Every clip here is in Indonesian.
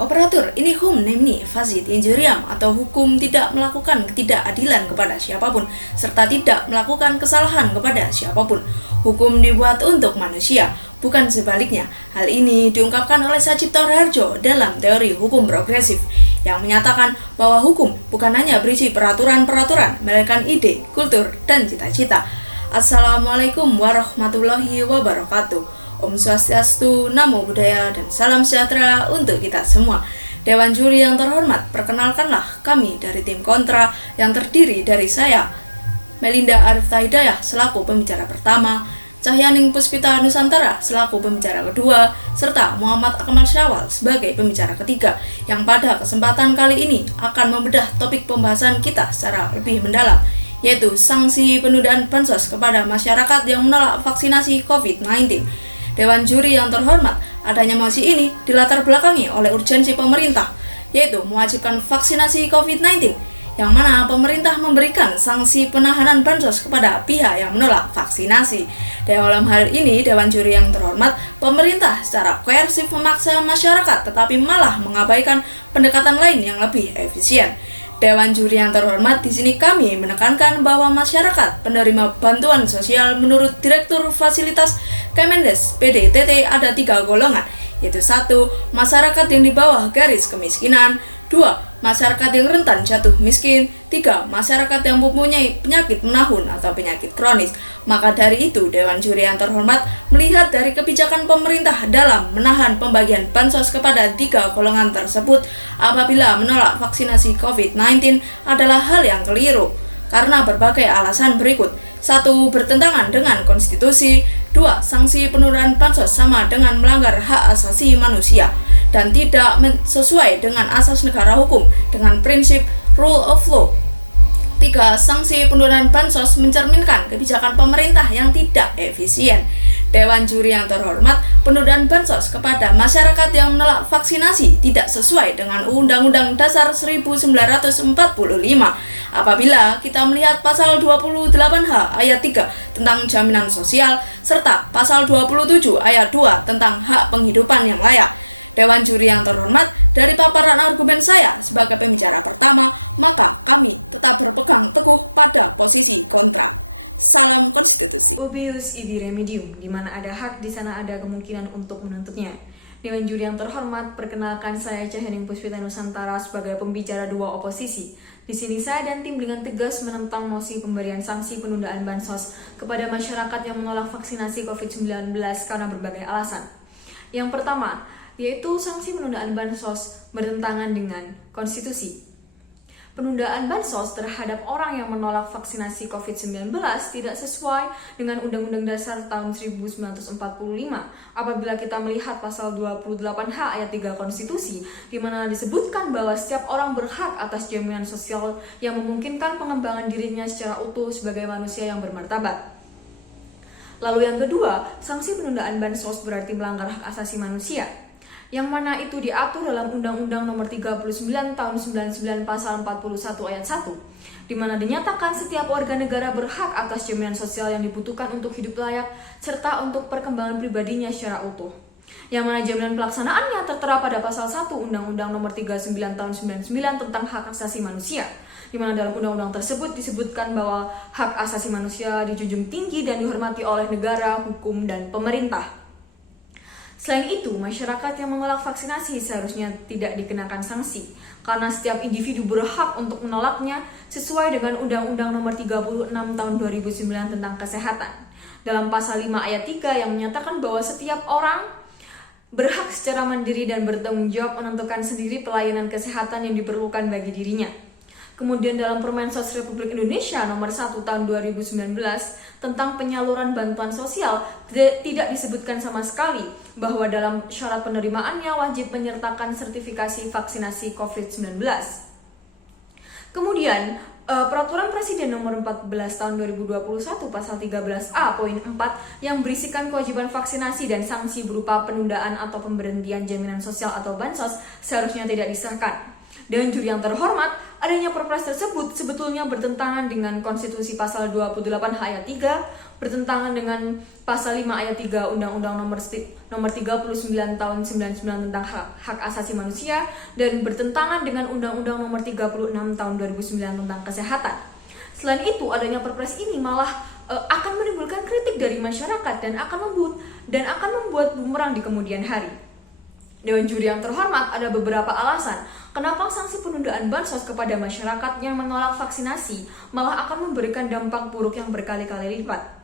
operator ini hum nemni fasid injuriam atau hukum tidak melakukan ketidakadilan kepada siapapun serta tidak melakukan kesalahan kepada siapapun. Hukum dibuat untuk manusia, bukan sebaliknya. Hal ini diungkapkan oleh Sacipto Raharjo dalam teori hukum progresif yang menyatakan bahwa hukum bukan hanya berisi peraturan-peraturan, melainkan ide, kultur, dan cita-cita. Assalamualaikum warahmatullahi wabarakatuh. Om Swastiastu, Namo Buddhaya, dan salam sejahtera untuk kita semua. Dewan juri yang terhormat, perkenalkanlah kami dari tim Kontra yang terdiri dari saya, Melinda Arifta Hidayah selaku pembicara pertama, Cahyaning Puspita Nusantara selaku pembicara kedua, serta Muhammad Akmal Syawal sebagai pembicara ketiga, yang pada kesempatan kali ini akan membedah topik pembahasan kita secara lebih mendalam, yaitu sanksi penundaan bansos kepada masyarakat yang menolak vaksinasi COVID-19. Dewan juri yang terhormat, adanya mosi ini dilatar belakangi oleh urgensi pemerintah, yaitu mewajibkan vaksinasi COVID-19, yang mana pemerintah memberikan sanksi penahanan bansos kepada pihak yang menolak vaksinasi. Dalam hal ini, Dewan juri yang terhormat, pemerintah secara koersif memaksa masyarakat tetapi malah mengabaikan pendekatan lain yang lebih efisien. Dewan juri yang terhormat, di sini kami menekankan bahwa masyarakat penerima bantuan sosial menurut Direktur Fasilitas Kemendes PDTT ada 3 golongan, yaitu 1. Masyarakat yang di bawah garis kemiskinan, 2. Masyarakat yang rentan jatuh miskin, 3. Masyarakat yang mempunyai penyakit menahun atau penyakit kronis. Maka dari itu, Dewan juri yang terhormat melihat dari kebijakan pemerintah dalam menahan pembagian bansos kepada 3 golongan tersebut apabila menolak vaksinasi COVID-19 adalah hal yang keliru karena berbagai alasan berikut. 1. Bertentangan dengan konstitusi. 2. Sanksi penundaan bansos sama dengan melanggar hak asasi manusia dan tidak sesuai dengan asas negara hukum dengan prinsip rule of law. 3. Sanksi penundaan bansos mencerminkan kebijakan pemerintah yang tidak efisien. Dewan juri yang terhormat, penundaan bansos kepada masyarakat yang menolak vaksinasi tidak sesuai dengan Undang-Undang Dasar 1945. Apabila kita melihat pasal 28H ayat 3 tentang jaminan sosial serta pasal 27 ayat 2 tentang hak penghidupan yang layak. Dewan juri yang terhormat, dari paparan argumen saya sebagai pembicara pertama, maka kami tetap berpegang teguh pada posisi kontra. Salam konstitusi. Obius ibi remedium, di mana ada hak, di sana ada kemungkinan untuk menuntutnya. Dewan juri yang terhormat, perkenalkan saya Cahyaning Puspita Nusantara sebagai pembicara 2 oposisi. Di sini saya dan tim dengan tegas menentang mosi pemberian sanksi penundaan bansos kepada masyarakat yang menolak vaksinasi COVID-19 karena berbagai alasan. Yang pertama, yaitu sanksi penundaan bansos bertentangan dengan konstitusi. Penundaan bansos terhadap orang yang menolak vaksinasi COVID-19 tidak sesuai dengan Undang-Undang Dasar tahun 1945. Apabila kita melihat pasal 28H ayat 3 konstitusi, di mana disebutkan bahwa setiap orang berhak atas jaminan sosial yang memungkinkan pengembangan dirinya secara utuh sebagai manusia yang bermartabat. Lalu yang kedua, sanksi penundaan bansos berarti melanggar hak asasi manusia, yang mana itu diatur dalam Undang-Undang Nomor 39 Tahun 99 Pasal 41 Ayat 1, di mana dinyatakan setiap warga negara berhak atas jaminan sosial yang dibutuhkan untuk hidup layak serta untuk perkembangan pribadinya secara utuh. Yang mana jaminan pelaksanaannya tertera pada Pasal 1 Undang-Undang Nomor 39 Tahun 99 tentang hak asasi manusia, di mana dalam undang-undang tersebut disebutkan bahwa hak asasi manusia dijunjung tinggi dan dihormati oleh negara, hukum, dan pemerintah. Selain itu, masyarakat yang menolak vaksinasi seharusnya tidak dikenakan sanksi, karena setiap individu berhak untuk menolaknya sesuai dengan Undang-Undang Nomor 36 Tahun 2009 tentang Kesehatan. Dalam Pasal 5 Ayat 3 yang menyatakan bahwa setiap orang berhak secara mandiri dan bertanggung jawab menentukan sendiri pelayanan kesehatan yang diperlukan bagi dirinya. Kemudian dalam Permensos Republik Indonesia Nomor 1 Tahun 2019 tentang penyaluran bantuan sosial tidak disebutkan sama sekali bahwa dalam syarat penerimaannya wajib menyertakan sertifikasi vaksinasi COVID-19. Kemudian Peraturan Presiden Nomor 14 Tahun 2021 Pasal 13A Poin 4 yang berisikan kewajiban vaksinasi dan sanksi berupa penundaan atau pemberhentian jaminan sosial atau bansos seharusnya tidak disahkan. Dewan juri yang terhormat, adanya perpres tersebut sebetulnya bertentangan dengan Konstitusi Pasal 28 ayat 3, bertentangan dengan pasal 5 ayat 3 Undang-Undang nomor 39 tahun 99 tentang hak asasi manusia dan bertentangan dengan Undang-Undang nomor 36 tahun 2009 tentang kesehatan. Selain itu, adanya Perpres ini malah akan menimbulkan kritik dari masyarakat dan akan membuat bumerang di kemudian hari. Dewan Juri yang terhormat, ada beberapa alasan kenapa sanksi penundaan bansos kepada masyarakat yang menolak vaksinasi malah akan memberikan dampak buruk yang berkali-kali lipat.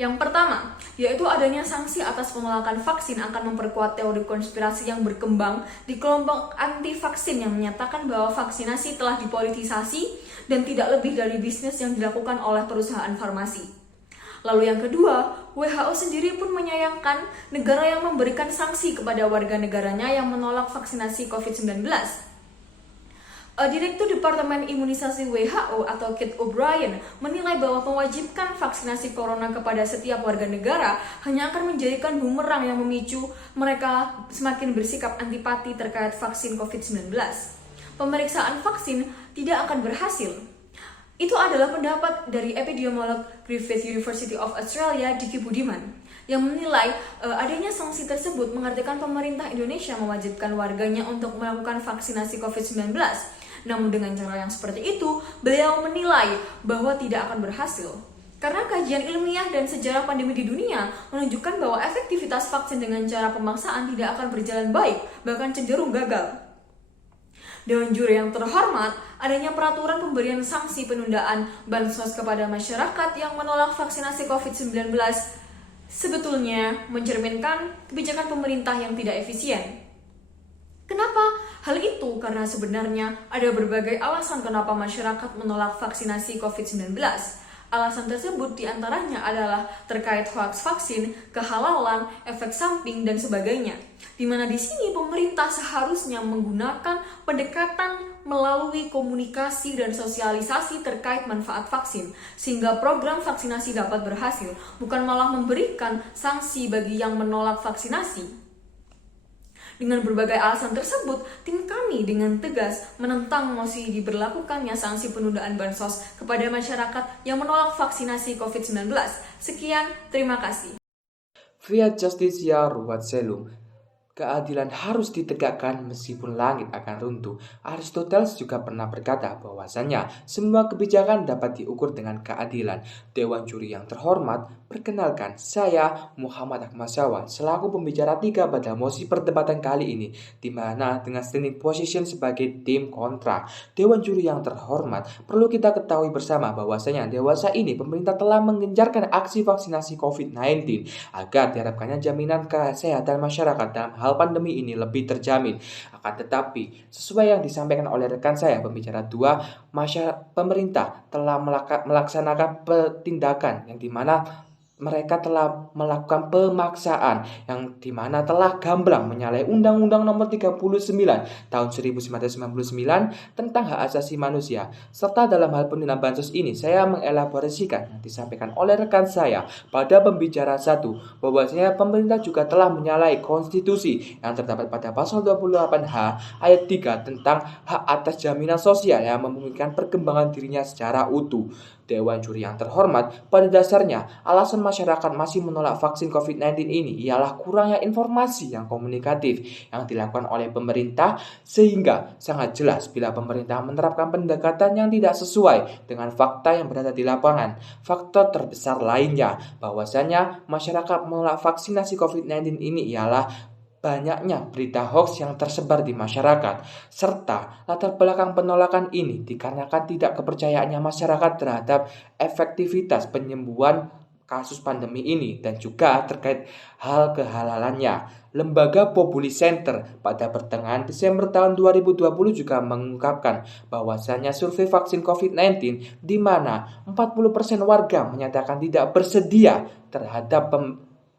Yang pertama, yaitu adanya sanksi atas penolakan vaksin akan memperkuat teori konspirasi yang berkembang di kelompok anti-vaksin yang menyatakan bahwa vaksinasi telah dipolitisasi dan tidak lebih dari bisnis yang dilakukan oleh perusahaan farmasi. Lalu yang kedua, WHO sendiri pun menyayangkan negara yang memberikan sanksi kepada warga negaranya yang menolak vaksinasi COVID-19. Direktur Departemen Imunisasi WHO atau Kate O'Brien menilai bahwa mewajibkan vaksinasi corona kepada setiap warga negara hanya akan menjadikan bumerang yang memicu mereka semakin bersikap antipati terkait vaksin COVID-19. Pemeriksaan vaksin tidak akan berhasil. Itu adalah pendapat dari epidemiolog Griffith University of Australia, Diki Budiman, yang menilai adanya sanksi tersebut mengartikan pemerintah Indonesia mewajibkan warganya untuk melakukan vaksinasi COVID-19. Namun dengan cara yang seperti itu, beliau menilai bahwa tidak akan berhasil. Karena kajian ilmiah dan sejarah pandemi di dunia menunjukkan bahwa efektivitas vaksin dengan cara pemaksaan tidak akan berjalan baik, bahkan cenderung gagal. Dewan Juri yang terhormat, adanya peraturan pemberian sanksi penundaan bansos kepada masyarakat yang menolak vaksinasi COVID-19 sebetulnya mencerminkan kebijakan pemerintah yang tidak efisien. Kenapa hal itu? Karena sebenarnya ada berbagai alasan kenapa masyarakat menolak vaksinasi COVID-19. Alasan tersebut diantaranya adalah terkait hoax vaksin, kehalalan, efek samping, dan sebagainya. Di mana di sini pemerintah seharusnya menggunakan pendekatan melalui komunikasi dan sosialisasi terkait manfaat vaksin, sehingga program vaksinasi dapat berhasil, bukan malah memberikan sanksi bagi yang menolak vaksinasi. Dengan berbagai alasan tersebut, tim kami dengan tegas menentang mosi diberlakukannya sanksi penundaan bansos kepada masyarakat yang menolak vaksinasi COVID-19. Sekian, terima kasih. Fiat Justitia Ruat Selum. Keadilan harus ditegakkan meskipun langit akan runtuh. Aristoteles juga pernah berkata bahwasannya semua kebijakan dapat diukur dengan keadilan. Dewan Juri yang terhormat, perkenalkan saya Muhammad Ahmad Syawal selaku pembicara 3 pada mosi perdebatan kali ini, di mana dengan standing position sebagai tim kontra. Dewan Juri yang terhormat, perlu kita ketahui bersama bahwasanya dewasa ini pemerintah telah menggencarkan aksi vaksinasi COVID-19 agar diharapkannya jaminan kesehatan masyarakat dalam hal pandemi ini lebih terjamin. Akan tetapi, sesuai yang disampaikan oleh rekan saya pembicara 2, pemerintah telah melaksanakan tindakan yang dimana mereka telah melakukan pemaksaan yang dimana telah gamblang menyalahi Undang-Undang nomor 39 tahun 1999 tentang hak asasi manusia. Serta dalam hal penundaan bansos ini, saya mengelaborasikan yang disampaikan oleh rekan saya pada pembicara 1 bahwasanya pemerintah juga telah menyalahi konstitusi yang terdapat pada pasal 28H ayat 3 tentang hak atas jaminan sosial yang memungkinkan perkembangan dirinya secara utuh. Dewan Juri yang terhormat, pada dasarnya alasan masyarakat masih menolak vaksin COVID-19 ini ialah kurangnya informasi yang komunikatif yang dilakukan oleh pemerintah, sehingga sangat jelas bila pemerintah menerapkan pendekatan yang tidak sesuai dengan fakta yang berada di lapangan. Faktor terbesar lainnya bahwasanya masyarakat menolak vaksinasi COVID-19 ini ialah banyaknya berita hoax yang tersebar di masyarakat, serta latar belakang penolakan ini dikarenakan tidak kepercayaannya masyarakat terhadap efektivitas penyembuhan kasus pandemi ini dan juga terkait hal kehalalannya. Lembaga Populi Center pada pertengahan Desember tahun 2020 juga mengungkapkan bahwasanya survei vaksin COVID-19 di mana 40% warga menyatakan tidak bersedia terhadap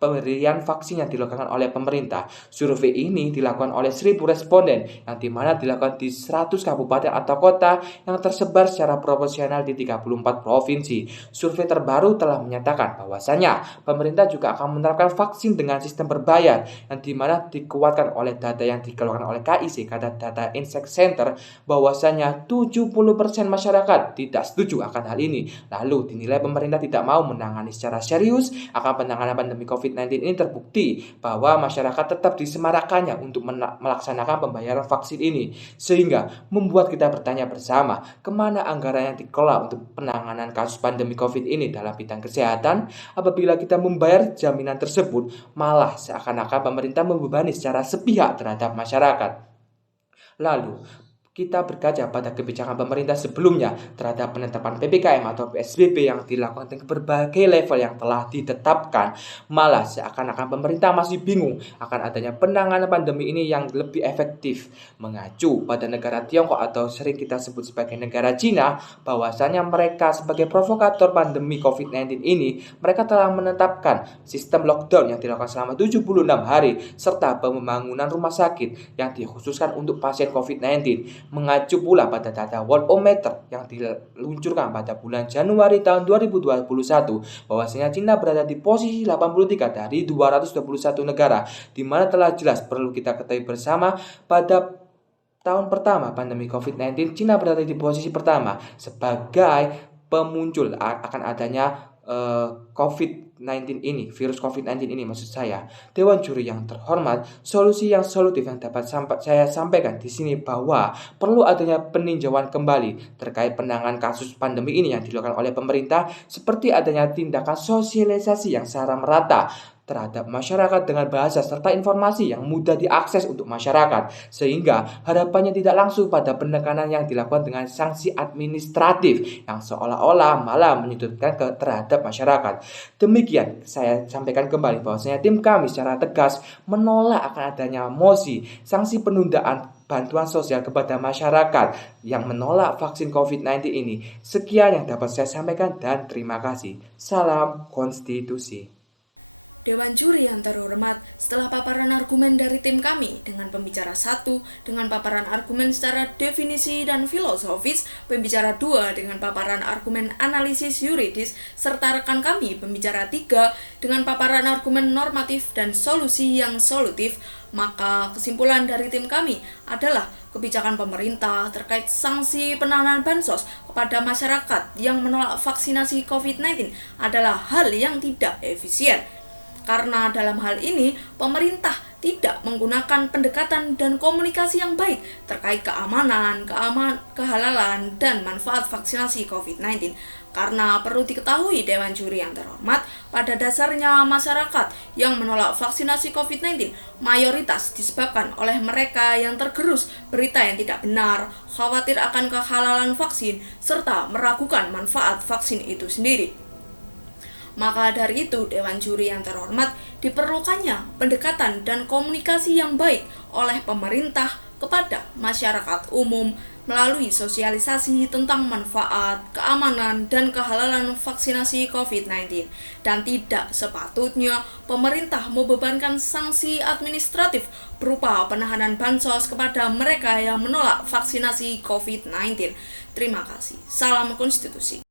pemberian vaksin yang dilakukan oleh pemerintah. Survei ini dilakukan oleh 1.000 responden yang dimana dilakukan di 100 kabupaten atau kota yang tersebar secara proporsional di 34 provinsi. Survei terbaru telah menyatakan bahwasanya pemerintah juga akan menerapkan vaksin dengan sistem berbayar yang dimana dikuatkan oleh data yang dikeluarkan oleh KIC, data Insight Center, bahwasanya 70% masyarakat tidak setuju akan hal ini. Lalu dinilai pemerintah tidak mau menangani secara serius akan penanganan pandemi COVID-19 ini. Terbukti bahwa masyarakat tetap disemarakannya untuk melaksanakan pembayaran vaksin ini, sehingga membuat kita bertanya bersama, kemana anggaran yang dikelola untuk penanganan kasus pandemi COVID ini dalam bidang kesehatan apabila kita membayar jaminan tersebut, malah seakan-akan pemerintah membebani secara sepihak terhadap masyarakat. Lalu kita berkaca pada kebijakan pemerintah sebelumnya terhadap penetapan PPKM atau PSBB yang dilakukan dengan berbagai level yang telah ditetapkan, malah seakan-akan pemerintah masih bingung akan adanya penanganan pandemi ini yang lebih efektif. Mengacu pada negara Tiongkok atau sering kita sebut sebagai negara Cina, bahwasanya mereka sebagai provokator pandemi COVID-19 ini, mereka telah menetapkan sistem lockdown yang dilakukan selama 76 hari serta pembangunan rumah sakit yang dikhususkan untuk pasien COVID-19. Mengacu pula pada data Worldometer yang diluncurkan pada bulan Januari tahun 2021, bahwasanya Cina berada di posisi 83 dari 221 negara, di mana telah jelas perlu kita ketahui bersama pada tahun pertama pandemi COVID-19, Cina berada di posisi pertama sebagai pemuncul akan adanya COVID-19 ini, virus COVID-19 ini maksud saya. Dewan Juri yang terhormat, solusi yang solutif yang dapat saya sampaikan di sini bahwa perlu adanya peninjauan kembali terkait penanganan kasus pandemi ini yang dilakukan oleh pemerintah, seperti adanya tindakan sosialisasi yang secara merata terhadap masyarakat dengan bahasa serta informasi yang mudah diakses untuk masyarakat, sehingga harapannya tidak langsung pada penekanan yang dilakukan dengan sanksi administratif yang seolah-olah malah menyudutkan terhadap masyarakat. Demikian saya sampaikan kembali bahwasanya tim kami secara tegas menolak akan adanya mosi sanksi penundaan bantuan sosial kepada masyarakat yang menolak vaksin COVID-19 ini. Sekian yang dapat saya sampaikan dan terima kasih. Salam konstitusi. Dewan Juri yang terhormat, setelah paparan argumen dari tim kami dengan pembicara 1 dengan paparan argumen secara definisi dan filosofis, pembicara 2 dengan paparan argumen analisis yuridis, serta rekan kami pembicara 3 dengan paparan argumen normatif dan solusi yang solutif, maka kesimpulan dari tim kami adalah kebijakan pemerintah terkait sanksi penanganan bansos kepada masyarakat yang menolak vaksinasi COVID-19 adalah hal yang tidak efisien. Karena dalam hal ini, pemerintah tidak menggunakan pendekatan dan komunikasi yang baik terkait keamanan, kehalalan, dan manfaat vaksinasi COVID-19. Karena perlu diketahui Dewan Juri yang terhormat, pada dasarnya masyarakat yang menolak vaksinasi COVID-19 mayoritas disebabkan oleh mereka yang tergerus berita yang tidak benar, khawatir akan kehalalan vaksin, serta meragukan manfaat vaksin itu sendiri. Maka dari itu, Dewan Juri yang terhormat, diperlukannya pendekatan dan komunikasi yang baik oleh pemerintah kepada masyarakat umum melalui sosialisasi tentang manfaat, keamanan, dan kehalalan vaksinasi COVID-19. Dan tidak sepatutnya pemerintah membebankan sanksi administratif berupa penahanan bansos kepada mereka yang menolak vaksinasi COVID-19. Terima kasih. Salam konstitusi.